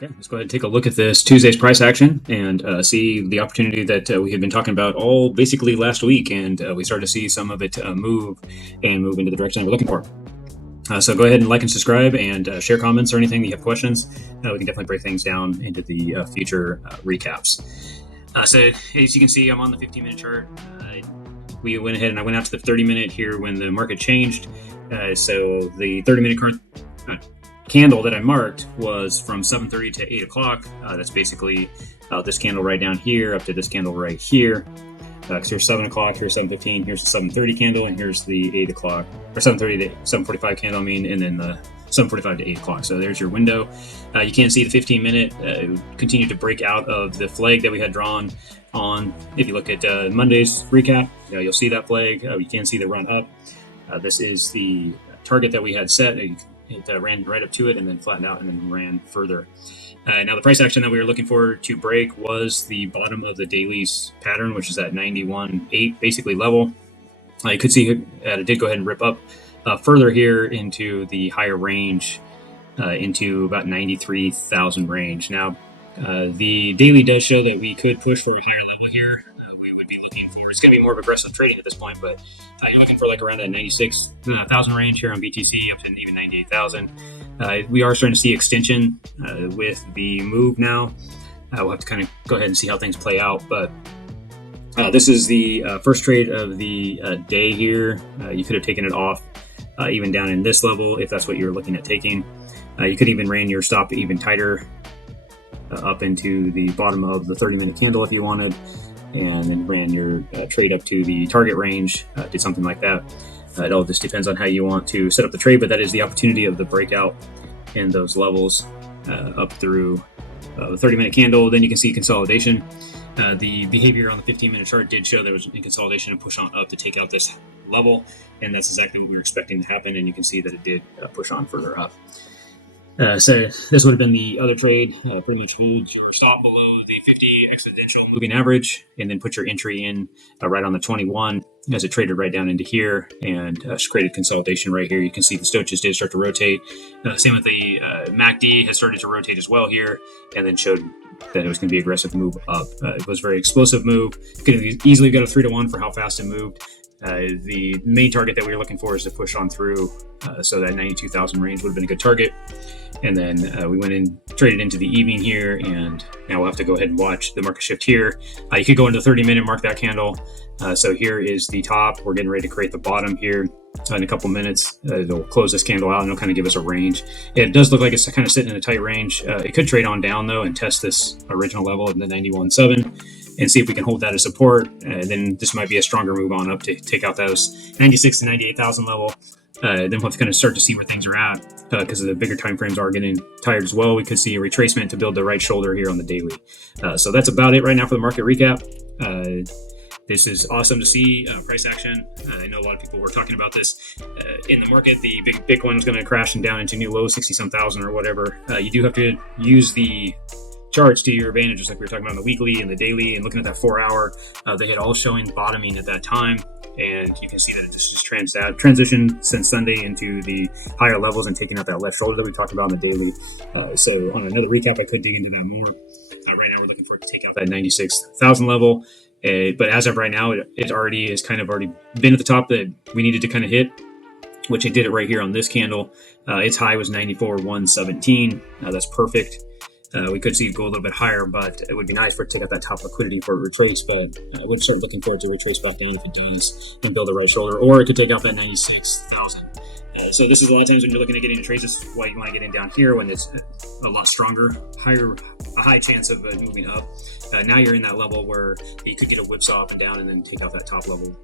Okay, let's go ahead and take a look at this Tuesday's price action and see the opportunity that we had been talking about all basically last week, and we started to see some of it move into the direction that we're looking for. So go ahead and like and subscribe and share comments or anything that you have questions. We can definitely break things down into the future recaps. So as you can see, I'm on the 15-minute chart. We went ahead and I went out to the 30-minute here when the market changed. So the 30-minute candle that I marked was from 7:30 to 8 o'clock. That's basically this candle right down here up to this candle right here. Because here's 7 o'clock, here's 7:15, here's the 7:30 candle, and here's the 8 o'clock, or 7:30 to 7:45 candle, and then the 7:45 to 8 o'clock. So there's your window. You can see the 15-minute continue to break out of the flag that we had drawn on. If you look at Monday's recap, you'll see that flag. You can see the run up. This is the target that we had set. It ran right up to it and then flattened out and then ran further. Now the price action that we were looking for to break was the bottom of the daily's pattern, which is at 91.8 basically level. You could see it did go ahead and rip up further here into the higher range, into about 93,000 range. Now the daily does show that we could push for a higher level here. We would be looking for, it's going to be more of aggressive trading at this point, but you're looking for like around that 96,000 range here on BTC up to even 98,000. We are starting to see extension with the move now. We'll have to kind of go ahead and see how things play out, but this is the first trade of the day here. You could have taken it off even down in this level if that's what you're looking at taking. You could even ran your stop even tighter up into the bottom of the 30-minute candle if you wanted, and then ran your trade up to the target range, did something like that. It all just depends on how you want to set up the trade, but that is the opportunity of the breakout in those levels up through the 30-minute candle. Then you can see consolidation. The behavior on the 15-minute chart did show there was a consolidation and push on up to take out this level, and that's exactly what we were expecting to happen, and you can see that it did push on further up. So this would have been the other trade. Pretty much hold your stop below the 50 exponential moving average, and then put your entry in right on the 21 as it traded right down into here and created consolidation right here. You can see the stochastics did start to rotate. Same with the MACD has started to rotate as well here, and then showed that it was going to be aggressive move up. It was a very explosive move. Could have easily got a 3-to-1 for how fast it moved. The main target that we were looking for is to push on through, so that 92,000 range would have been a good target. And then we went in, traded into the evening here, and now we'll have to go ahead and watch the market shift here. You could go into the 30-minute, mark that candle. So here is the top. We're getting ready to create the bottom here in a couple minutes. It'll close this candle out and it'll kind of give us a range. It does look like it's kind of sitting in a tight range. It could trade on down though and test this original level in the 91.7 and see if we can hold that as support. Then this might be a stronger move on up to take out those 96 to 98,000 level. Then we'll have to kind of start to see where things are at because the bigger time frames are getting tired as well. We could see a retracement to build the right shoulder here on the daily. So that's about it right now for the market recap. This is awesome to see price action. I know a lot of people were talking about this in the market. The big Bitcoin was going to crash and down into new low 60-some thousand or whatever. You do have to use the charts to your advantage, just like we were talking about on the weekly and the daily, and looking at that 4-hour. They had all showing bottoming at that time, and you can see that it just transitioned since Sunday into the higher levels and taking out that left shoulder that we talked about on the daily. So on another recap, I could dig into that more. Right now, we're looking for it to take out that 96,000 level. But as of right now, it already is kind of already been at the top that we needed to kind of hit, which it did it right here on this candle. Its high was 94,117. That's perfect. We could see it go a little bit higher, but it would be nice for it to take out that top liquidity for a retrace. But I would start looking for it to retrace back down if it does and build the right shoulder, or it could take out that 96,000. So this is a lot of times when you're looking at getting into trades, this is why you want to get in down here when it's a lot stronger, a high chance of moving up. Now you're in that level where you could get a whipsaw up and down and then take out that top level,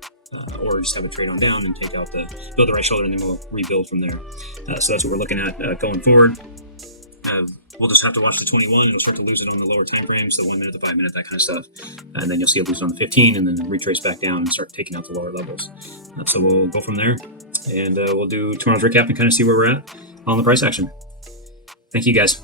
or just have a trade on down and take out build the right shoulder, and then we'll rebuild from there. So that's what we're looking at going forward. We'll just have to watch the 21 and it'll start to lose it on the lower time frames, the 1 minute, the 5 minute, that kind of stuff. And then you'll see it lose it on the 15 and then retrace back down and start taking out the lower levels. So we'll go from there, and we'll do tomorrow's recap and kind of see where we're at on the price action. Thank you guys.